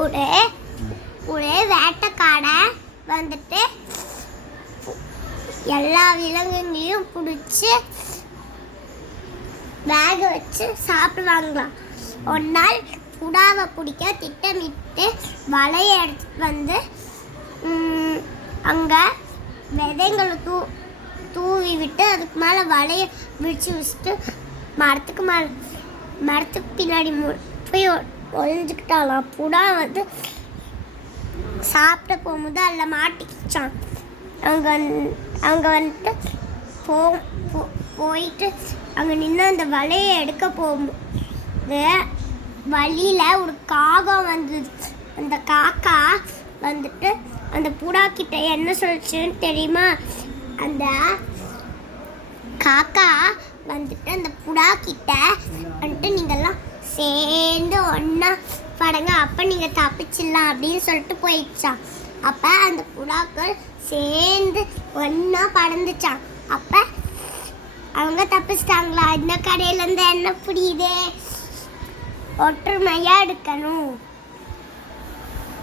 ஒரு ஒரு வேட்டைக்காரன் வந்துட்டு எல்லா விலங்குகளையும் பிடிச்சி வேக வச்சு சாப்பிடுவாங்களாம். ஒரு நாள் புறாவை பிடிக்க திட்டமிட்டு வலையை எடுத்துட்டு வந்து அங்கே விதைங்களை தூவி விட்டு அதுக்கு மேலே வலையை விரிச்சு வச்சுட்டு மரத்துக்கு பின்னாடி போய் ஒழிஞ்சுக்கிட்டாலாம். புறா வந்து சாப்பிட போகும்போது அதில் மாட்டிக்கிச்சான். அவங்க வந்துட்டு போயிட்டு அங்கே நின்று அந்த வலையை எடுக்க போகும்போது வழியில் ஒரு காகம் வந்தது. அந்த காக்கா வந்துட்டு அந்த புறா கிட்ட என்ன சொல்லிச்சுன்னு தெரியுமா? அந்த காக்கா வந்துட்டு அந்த புறா கிட்ட வந்துட்டு நீங்கள்லாம் சேர்ந்து ஒன்றா படங்க, அப்போ நீங்கள் தப்பிச்சிடலாம் அப்படின்னு சொல்லிட்டு போயிடுச்சான். அப்போ அந்த புறாக்கள் சேர்ந்து ஒன்றா பறந்துச்சான். அப்போ அவங்க தப்பிச்சிட்டாங்களா? இந்த கடையிலேருந்து என்ன புரியுது? ஒற்றுமையாக எடுக்கணும்.